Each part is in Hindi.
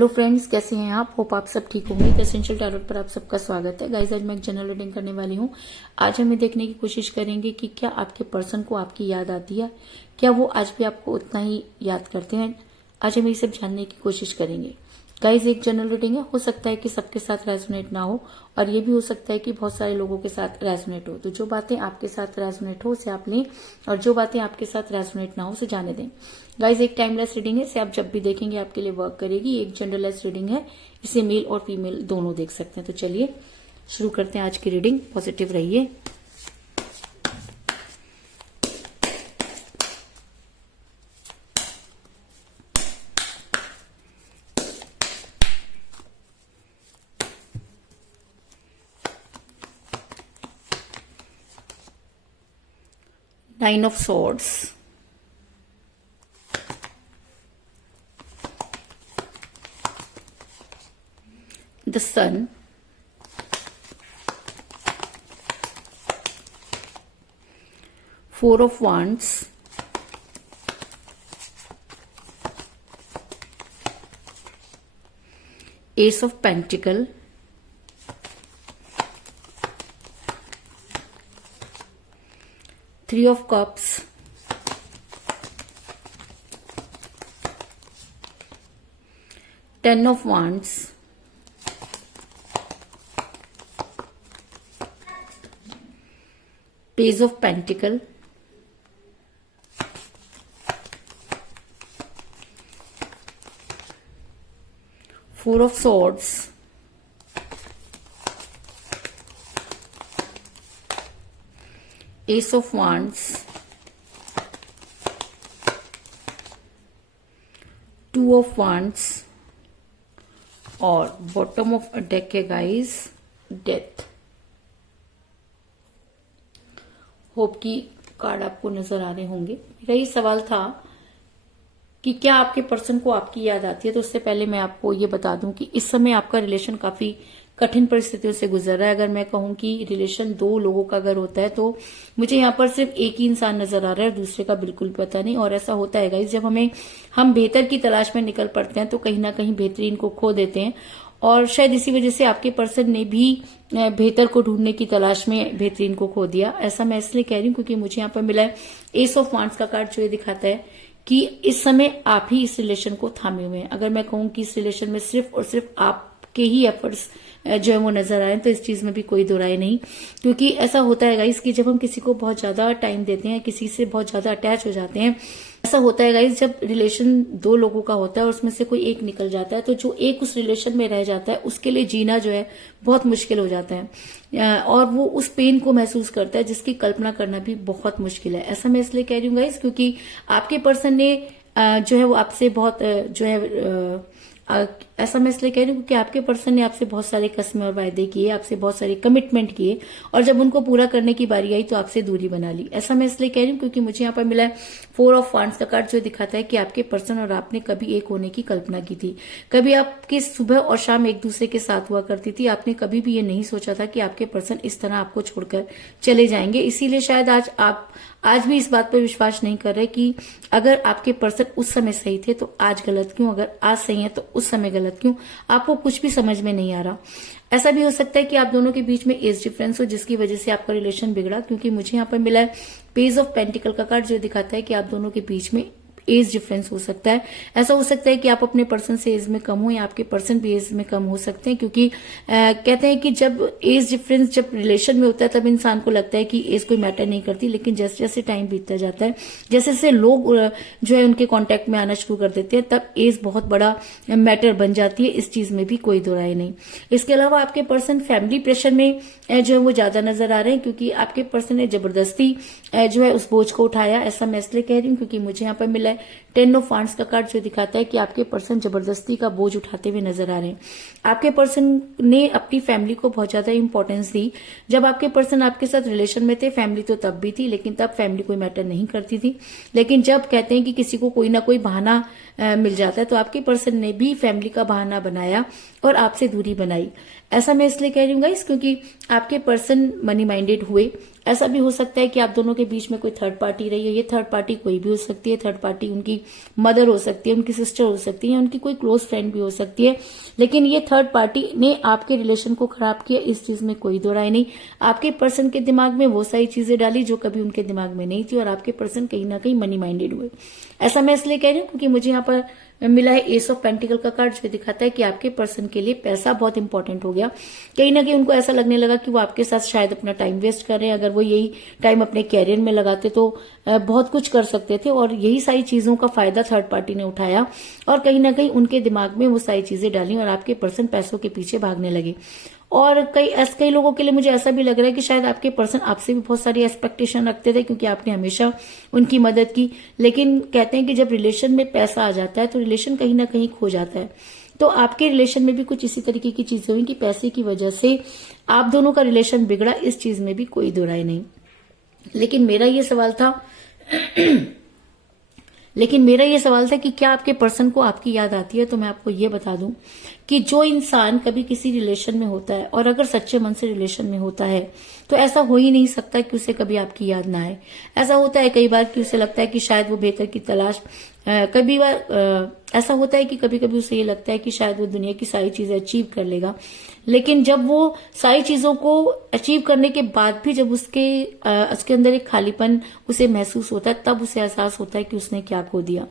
हेलो फ्रेंड्स, कैसे हैं आप? होप आप सब ठीक होंगे। एसेंशियल टैरोट पर आप सबका स्वागत है। गाइस, आज मैं एक जनरल रीडिंग करने वाली हूँ। आज हम ये देखने की कोशिश करेंगे कि क्या आपके पर्सन को आपकी याद आती है, क्या वो आज भी आपको उतना ही याद करते हैं। आज हम ये सब जानने की कोशिश करेंगे। गाइज, एक जनरल रीडिंग है, हो सकता है कि सबके साथ रेजोनेट ना हो और ये भी हो सकता है कि बहुत सारे लोगों के साथ रेजोनेट हो। तो जो बातें आपके साथ रेजोनेट हो उसे आप लें और जो बातें आपके साथ रेजोनेट ना हो उसे जाने दें। गाइज, एक टाइमलेस रीडिंग है, इसे आप जब भी देखेंगे आपके लिए वर्क करेगी। एक जनरलेस रीडिंग है, इसे मेल और फीमेल दोनों देख सकते हैं। तो चलिए शुरू करते हैं आज की रीडिंग। पॉजिटिव रहिए। Nine of Swords, the Sun, Four of Wands, Ace of Pentacle, Three of Cups, Ten of Wands, Page of Pentacle, Four of Swords, Ace of Wands, Two of Wands और बॉटम ऑफ डेक है गाइस, डेथ। होप की कार्ड आपको नजर आ रहे होंगे। मेरा ये सवाल था कि क्या आपके पर्सन को आपकी याद आती है। तो उससे पहले मैं आपको ये बता दूं कि इस समय आपका रिलेशन काफी कठिन परिस्थितियों से गुजर रहा है। अगर मैं कहूं कि रिलेशन दो लोगों का अगर होता है तो मुझे यहाँ पर सिर्फ एक ही इंसान नजर आ रहा है, दूसरे का बिल्कुल पता नहीं। और ऐसा होता है गाइस, जब हम बेहतर की तलाश में निकल पड़ते हैं तो कहीं ना कहीं बेहतरीन को खो देते हैं। और शायद इसी वजह से आपके पर्सन ने भी बेहतर को ढूंढने की तलाश में बेहतरीन को खो दिया। ऐसा मैं इसलिए कह रही हूँ क्योंकि मुझे यहाँ पर मिला है एस ऑफ वांड्स का कार्ड, जो ये दिखाता है कि इस समय आप ही इस रिलेशन को थामे हुए हैं। अगर मैं कहूं कि इस रिलेशन में सिर्फ और सिर्फ आपके ही एफर्ट्स जो है वो नजर आए तो इस चीज में भी कोई दो राय नहीं। क्योंकि ऐसा होता है गाइस कि जब हम किसी को बहुत ज्यादा टाइम देते हैं, किसी से बहुत ज्यादा अटैच हो जाते हैं, ऐसा होता है गाइस जब रिलेशन दो लोगों का होता है और उसमें से कोई एक निकल जाता है तो जो एक उस रिलेशन में रह जाता है उसके लिए जीना जो है बहुत मुश्किल हो जाता है और वो उस पेन को महसूस करता है जिसकी कल्पना करना भी बहुत मुश्किल है। ऐसा मैं इसलिए कह रही हूँ गाइस क्योंकि आपके पर्सन ने जो है वो आपसे बहुत जो है ऐसा मैं इसलिए कह रही हूँ क्योंकि आपके पर्सन ने आपसे बहुत सारे कस्में और वायदे किए, आपसे बहुत सारे कमिटमेंट किए और जब उनको पूरा करने की बारी आई तो आपसे दूरी बना ली। ऐसा मैं इसलिए कह रही हूँ क्योंकि मुझे यहाँ पर मिला है फोर ऑफ वांड्स का कार्ड, जो दिखाता है कि आपके पर्सन और आपने कभी एक होने की कल्पना की थी। कभी आपकी सुबह और शाम एक दूसरे के साथ हुआ करती थी। आपने कभी भी ये नहीं सोचा था कि आपके पर्सन इस तरह आपको छोड़कर चले जाएंगे। इसीलिए शायद आज भी इस बात पर विश्वास नहीं कर रहे कि अगर आपके पर्सन उस समय सही थे तो आज गलत क्यों, अगर आज सही है तो उस समय गलत क्यों। आपको कुछ भी समझ में नहीं आ रहा। ऐसा भी हो सकता है कि आप दोनों के बीच में एज डिफरेंस हो जिसकी वजह से आपका रिलेशन बिगड़ा। क्योंकि मुझे यहाँ पर मिला है पेज ऑफ पेंटिकल का कार्ड, जो दिखाता है कि आप दोनों के बीच में एज डिफरेंस हो सकता है। ऐसा हो सकता है कि आप अपने पर्सन से एज में कम हो या आपके पर्सन भी एज में कम हो सकते हैं। क्योंकि कहते हैं कि जब एज डिफरेंस जब रिलेशन में होता है तब इंसान को लगता है कि एज कोई मैटर नहीं करती, लेकिन जैसे जैसे टाइम बीतता जाता है, जैसे जैसे लोग जो है उनके कांटेक्ट में आना शुरू कर देते हैं, तब एज बहुत बड़ा मैटर बन जाती है। इस चीज में भी कोई दो राय नहीं। इसके अलावा आपके पर्सन फैमिली प्रेशर में जो है वो ज्यादा नजर आ रहे हैं क्योंकि आपके पर्सन ने जबरदस्ती जो है उस बोझ को उठाया। ऐसा मैं इसलिए कह रही हूँ क्योंकि मुझे यहाँ पर मिला है टेन ऑफ वांड्स का कार्ड, जो दिखाता है कि आपके पर्सन जबरदस्ती का बोझ उठाते हुए नजर आ रहे हैं। आपके पर्सन ने अपनी फैमिली को बहुत ज्यादा इंपॉर्टेंस दी। जब आपके पर्सन आपके साथ रिलेशन में थे, फैमिली तो तब भी थी, लेकिन तब फैमिली कोई मैटर नहीं करती थी। लेकिन जब कहते हैं कि किसी को कोई ना कोई बहाना मिल जाता है, तो आपके पर्सन ने भी फैमिली का बहाना बनाया और आपसे दूरी बनाई। ऐसा मैं इसलिए कह रही हूँ गाइस क्योंकि आपके पर्सन मनी माइंडेड हुए। ऐसा भी हो सकता है कि आप दोनों के बीच में कोई थर्ड पार्टी रही है। ये थर्ड पार्टी कोई भी हो सकती है। थर्ड पार्टी उनकी मदर हो सकती है, उनकी सिस्टर हो सकती है, उनकी कोई क्लोज फ्रेंड भी हो सकती है। लेकिन ये थर्ड पार्टी ने आपके रिलेशन को खराब किया, इस चीज में कोई दो राय नहीं। आपके पर्सन के दिमाग में वो सारी चीजें डाली जो कभी उनके दिमाग में नहीं थी, और आपके पर्सन कहीं ना कहीं मनी माइंडेड हुए। ऐसा मैं इसलिए कह रही हूँ क्योंकि मुझे यहाँ पर मिला है एस ऑफ पेंटिकल का कार्ड, जो दिखाता है कि आपके पर्सन के लिए पैसा बहुत इंपॉर्टेंट हो गया। कहीं ना कहीं उनको ऐसा लगने लगा कि वो आपके साथ शायद अपना टाइम वेस्ट कर रहे हैं। अगर वो यही टाइम अपने कैरियर में लगाते तो बहुत कुछ कर सकते थे, और यही सारी चीजों का फायदा थर्ड पार्टी ने उठाया, और कहीं ना कहीं उनके दिमाग में वो सारी चीजें डाली, और आपके पर्सन पैसों के पीछे भागने लगे। और कई लोगों के लिए मुझे ऐसा भी लग रहा है कि शायद आपके पर्सन आपसे भी बहुत सारी एक्सपेक्टेशन रखते थे, क्योंकि आपने हमेशा उनकी मदद की। लेकिन कहते हैं कि जब रिलेशन में पैसा आ जाता है तो रिलेशन कहीं ना कहीं खो जाता है। तो आपके रिलेशन में भी कुछ इसी तरीके की चीजें हुई कि पैसे की वजह से आप दोनों का रिलेशन बिगड़ा, इस चीज में भी कोई दो राय नहीं। लेकिन मेरा ये सवाल था कि क्या आपके पर्सन को आपकी याद आती है। तो मैं आपको ये बता दूं कि जो इंसान कभी किसी रिलेशन में होता है, और अगर सच्चे मन से रिलेशन में होता है, तो ऐसा हो ही नहीं सकता कि उसे कभी आपकी याद ना आए। ऐसा होता है कई बार कि उसे लगता है कि शायद वो बेहतर की तलाश, कभी बार ऐसा होता है कि कभी कभी उसे ये लगता है कि शायद वो दुनिया की सारी चीजें अचीव कर लेगा। लेकिन जब वो सारी चीजों को अचीव करने के बाद भी जब उसके अंदर एक खालीपन उसे महसूस होता है, तब उसे एहसास होता है कि उसने क्या खो दिया।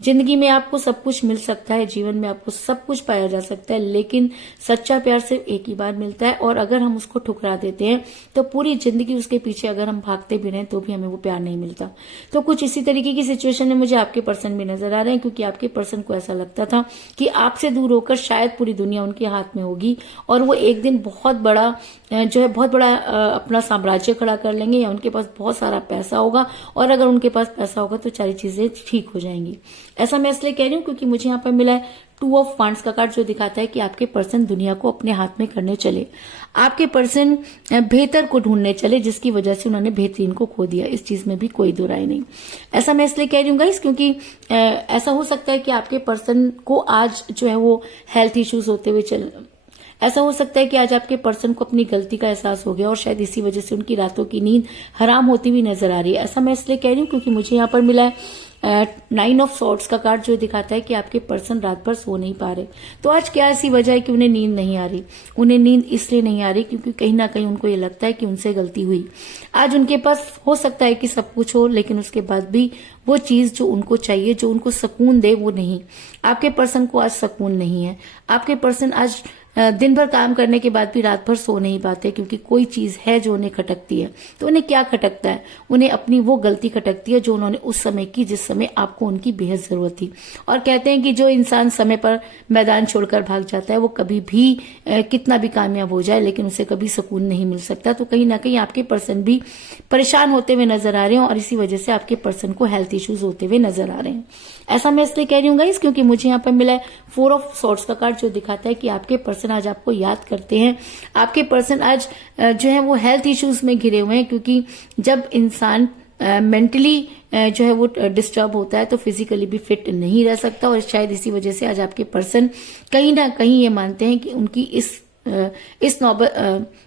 जिंदगी में आपको सब कुछ मिल सकता है, जीवन में आपको सब कुछ पाया जा सकता है, लेकिन सच्चा प्यार सिर्फ एक ही बार मिलता है, और अगर हम उसको ठुकरा देते हैं तो पूरी जिंदगी उसके पीछे अगर हम भागते भी रहें तो भी हमें वो प्यार नहीं मिलता। तो कुछ इसी तरीके की सिचुएशन में मुझे आपके पर्सन भी नजर आ रहे हैं, क्योंकि आपके पर्सन को ऐसा लगता था कि आपसे दूर होकर शायद पूरी दुनिया उनके हाथ में होगी, और वो एक दिन बहुत बड़ा अपना साम्राज्य खड़ा कर लेंगे, या उनके पास बहुत सारा पैसा होगा, और अगर उनके पास पैसा होगा तो सारी चीजें ठीक हो जाएंगी। ऐसा मैं इसलिए कह रही हूँ क्योंकि मुझे यहाँ पर मिला है 2 ऑफ वांड्स का कार्ड, जो दिखाता है कि आपके पर्सन दुनिया को अपने हाथ में करने चले। आपके पर्सन बेहतर को ढूंढने चले, जिसकी वजह से उन्होंने बेहतरीन को खो दिया। इस चीज में भी कोई दो राय नहीं। ऐसा मैं इसलिए कह रही हूँ गाइस, क्योंकि ऐसा हो सकता है कि आपके पर्सन को आज जो है वो हेल्थ इश्यूज होते हुए ऐसा हो सकता है कि आज आपके पर्सन को अपनी गलती का एहसास हो गया, और शायद इसी वजह से उनकी रातों की नींद हराम होती हुई नजर आ रही है। ऐसा मैं इसलिए कह रही हूँ क्योंकि मुझे यहाँ पर मिला है 9 ऑफ सॉर्ड्स का कार्ड, जो दिखाता है कि आपके पर्सन रात भर सो नहीं पा रहे। तो आज क्या ऐसी वजह है कि उन्हें नींद नहीं आ रही? उन्हें नींद इसलिए नहीं आ रही क्योंकि कहीं ना कहीं उनको ये लगता है कि उनसे गलती हुई। आज उनके पास हो सकता है कि सब कुछ हो, लेकिन उसके बाद भी वो चीज जो उनको चाहिए, जो उनको सुकून दे, वो नहीं। आपके पर्सन को आज सुकून नहीं है। आपके पर्सन आज दिन भर काम करने के बाद भी रात भर सो नहीं पाते, क्योंकि कोई चीज है जो उन्हें खटकती है। तो उन्हें क्या खटकता है? उन्हें अपनी वो गलती खटकती है जो उन्होंने उस समय की, जिस समय आपको उनकी बेहद जरूरत थी। और कहते हैं कि जो इंसान समय पर मैदान छोड़कर भाग जाता है, वो कभी भी कितना भी कामयाब हो जाए, लेकिन उसे कभी सुकून नहीं मिल सकता। तो कहीं ना कहीं आपके पर्सन भी परेशान होते हुए नजर आ रहे हैं, और इसी वजह से आपके पर्सन को हेल्थ इश्यूज होते हुए नजर आ रहे हैं। ऐसा मैं इसलिए कह रही हूँ गाइस, क्योंकि मुझे यहाँ पर मिला है 4 ऑफ सॉर्ड्स का कार्ड, जो दिखाता है कि आपके पर्सन आज आपको याद करते हैं। आपके पर्सन आज जो है वो हेल्थ इश्यूज में घिरे हुए हैं, क्योंकि जब इंसान मेंटली जो है वो डिस्टर्ब होता है तो फिजिकली भी फिट नहीं रह सकता, और शायद इसी वजह से आज आपके पर्सन कहीं ना कहीं ये मानते हैं कि उनकी इस नौबत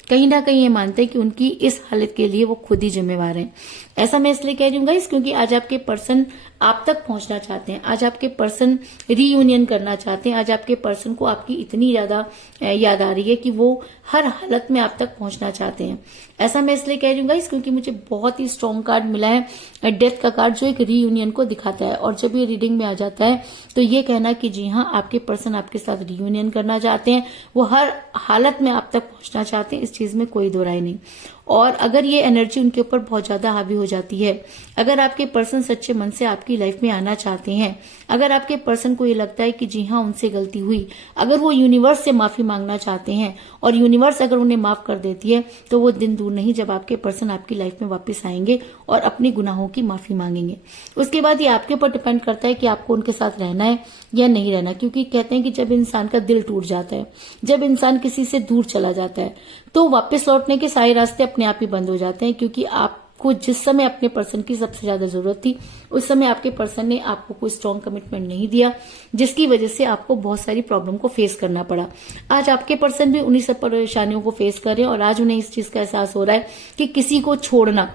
कहीं ना कहीं ये मानते हैं कि उनकी इस हालत के लिए वो खुद ही जिम्मेवार हैं। ऐसा मैं इसलिए कह रही हूँ गाइस, क्योंकि आज आपके पर्सन आप तक पहुंचना चाहते हैं। आज आपके पर्सन रीयूनियन करना चाहते हैं। आज आपके पर्सन को आपकी इतनी ज्यादा याद आ रही है कि वो हर हालत में आप तक पहुंचना चाहते हैं। ऐसा मैं इसलिए कह रही हूँ गाइस, क्योंकि मुझे बहुत ही स्ट्रॉन्ग कार्ड मिला है डेथ का कार्ड, जो एक रीयूनियन को दिखाता है। और जब ये रीडिंग में आ जाता है तो ये कहना कि जी हाँ, आपके पर्सन आपके साथ रीयूनियन करना चाहते हैं। वो हर हालत में आप तक पहुंचना चाहते हैं, इस चीज में कोई दो राय नहीं। और अगर ये एनर्जी उनके ऊपर बहुत ज्यादा हावी हो जाती है, अगर आपके पर्सन सच्चे मन से आपकी लाइफ में आना चाहते हैं, अगर आपके पर्सन को ये लगता है कि जी हाँ उनसे गलती हुई, अगर वो यूनिवर्स से माफी मांगना चाहते हैं और यूनिवर्स अगर उन्हें माफ कर देती है, तो वो दिन दूर नहीं जब आपके पर्सन आपकी लाइफ में वापस आएंगे और अपने गुनाहों की माफी मांगेंगे। उसके बाद ये आपके ऊपर डिपेंड करता है कि आपको उनके साथ रहना है या नहीं रहना, क्योंकि कहते हैं कि जब इंसान का दिल टूट जाता है, जब इंसान किसी से दूर चला जाता है, तो वापस लौटने के सारे रास्ते अपने आप ही बंद हो जाते हैं, क्योंकि आप आपको जिस समय अपने पर्सन की सबसे ज्यादा जरूरत थी उस समय आपके पर्सन ने आपको कोई स्ट्रांग कमिटमेंट नहीं दिया, जिसकी वजह से आपको बहुत सारी प्रॉब्लम को फेस करना पड़ा। आज आपके पर्सन भी उन्हीं सब परेशानियों को फेस कर रहे हैं और आज उन्हें इस चीज का एहसास हो रहा है कि किसी को छोड़ना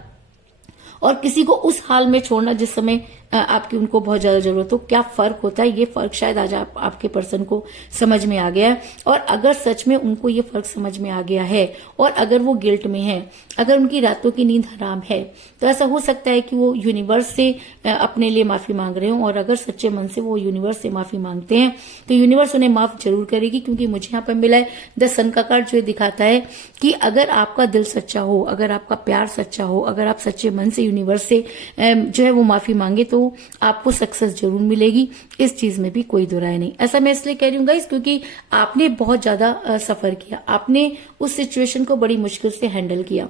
और किसी को उस हाल में छोड़ना जिस समय आपकी उनको बहुत ज्यादा जरूरत हो, क्या फर्क होता है, ये फर्क शायद आज आपके पर्सन को समझ में आ गया है। और अगर सच में उनको ये फर्क समझ में आ गया है और अगर वो गिल्ट में है, अगर उनकी रातों की नींद हराम है, तो ऐसा हो सकता है कि वो यूनिवर्स से अपने लिए माफी मांग रहे हो। और अगर सच्चे मन से वो यूनिवर्स से माफी मांगते हैं तो यूनिवर्स उन्हें माफ जरूर करेगी, क्योंकि मुझे यहाँ पर मिला है द सन का कार्ड, जो दिखाता है कि अगर आपका दिल सच्चा हो, अगर आपका प्यार सच्चा हो, अगर आप सच्चे मन से यूनिवर्स से जो है वो माफी मांगे तो आपको सक्सेस जरूर मिलेगी। इस चीज में भी कोई दो राय नहीं। ऐसा मैं इसलिए कह रही हूँ गाइस क्योंकि आपने बहुत ज्यादा सफर किया, आपने उस सिचुएशन को बड़ी मुश्किल से हैंडल किया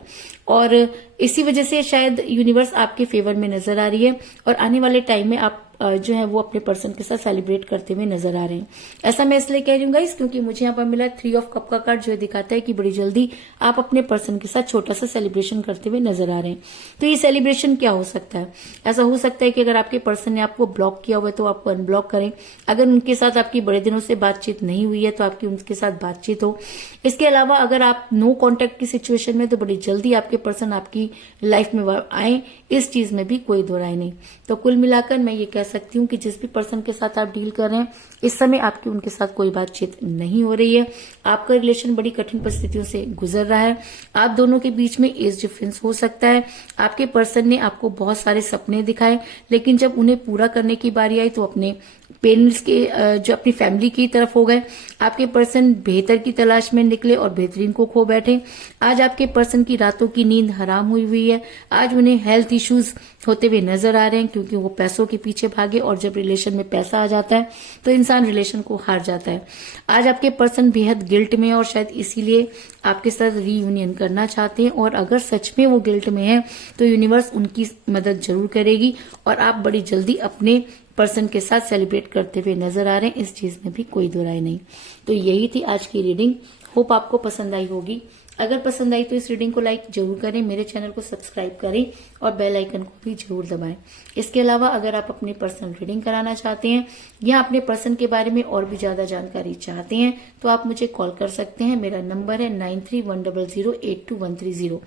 और इसी वजह से शायद यूनिवर्स आपके फेवर में नजर आ रही है और आने वाले टाइम में आप जो है वो अपने पर्सन के साथ सेलिब्रेट करते हुए नजर आ रहे हैं। ऐसा मैं इसलिए कह रही हूँ गाइस क्योंकि मुझे यहाँ पर मिला 3 ऑफ कप का कार्ड, जो दिखाता है कि बड़ी जल्दी आप अपने पर्सन के साथ छोटा सा सेलिब्रेशन करते हुए नजर आ रहे हैं। तो ये सेलिब्रेशन क्या हो सकता है? ऐसा हो सकता है कि अगर आपके पर्सन ने आपको ब्लॉक किया हुआ है तो आपको अनब्लॉक करें, अगर उनके साथ आपकी बड़े दिनों से बातचीत नहीं हुई है तो आपकी उनके साथ बातचीत हो। इसके अलावा अगर आप नो कॉन्टेक्ट की सिचुएशन में तो बड़ी जल्दी आपके पर्सन आपकी लाइफ में आए, इस चीज में भी कोई दो राय नहीं। तो कुल मिलाकर मैं ये कह सकती हूँ कि जिस भी पर्सन के साथ आप डील कर रहे हैं इस समय आपकी उनके साथ कोई बातचीत नहीं हो रही है, आपका रिलेशन बड़ी कठिन परिस्थितियों से गुजर रहा है, आप दोनों के बीच में एज डिफरेंस हो सकता है, आपके पर्सन ने आपको बहुत सारे सपने दिखाए लेकिन जब उन्हें पूरा करने की बारी आई तो अपने पेरेंट्स के जो अपनी फैमिली की तरफ हो गए। आपके पर्सन बेहतर की तलाश में निकले और बेहतरीन को खो बैठे। आज आपके पर्सन की रातों की नींद हराम हुई है, आज उन्हें हेल्थ इश्यूज होते हुए नजर आ रहे हैं क्योंकि वो पैसों के पीछे भागे और जब रिलेशन में पैसा आ जाता है तो इंसान रिलेशन को हार जाता है। आज आपके पर्सन बेहद गिल्ट में है और शायद इसीलिए आपके साथ रीयूनियन करना चाहते हैं और अगर सच में वो गिल्ट में है तो यूनिवर्स उनकी मदद जरूर करेगी और आप बड़ी जल्दी अपने पर्सन के साथ सेलिब्रेट करते हुए नजर आ रहे हैं, इस चीज में भी कोई दो राय नहीं। तो यही थी आज की रीडिंग, होप आपको पसंद आई होगी। अगर पसंद आई तो इस रीडिंग को लाइक जरूर करें, मेरे चैनल को सब्सक्राइब करें और बेल आइकन को भी जरूर दबाएं। इसके अलावा अगर आप अपने पर्सनल रीडिंग कराना चाहते हैं या अपने पर्सन के बारे में और भी ज्यादा जानकारी चाहते हैं तो आप मुझे कॉल कर सकते हैं। मेरा नंबर है 9310082130।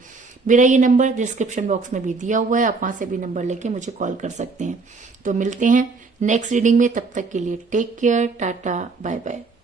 मेरा ये नंबर डिस्क्रिप्शन बॉक्स में भी दिया हुआ है, आप वहां से भी नंबर लेके मुझे कॉल कर सकते हैं। तो मिलते हैं नेक्स्ट रीडिंग में, तब तक के लिए take care, tata, bye bye.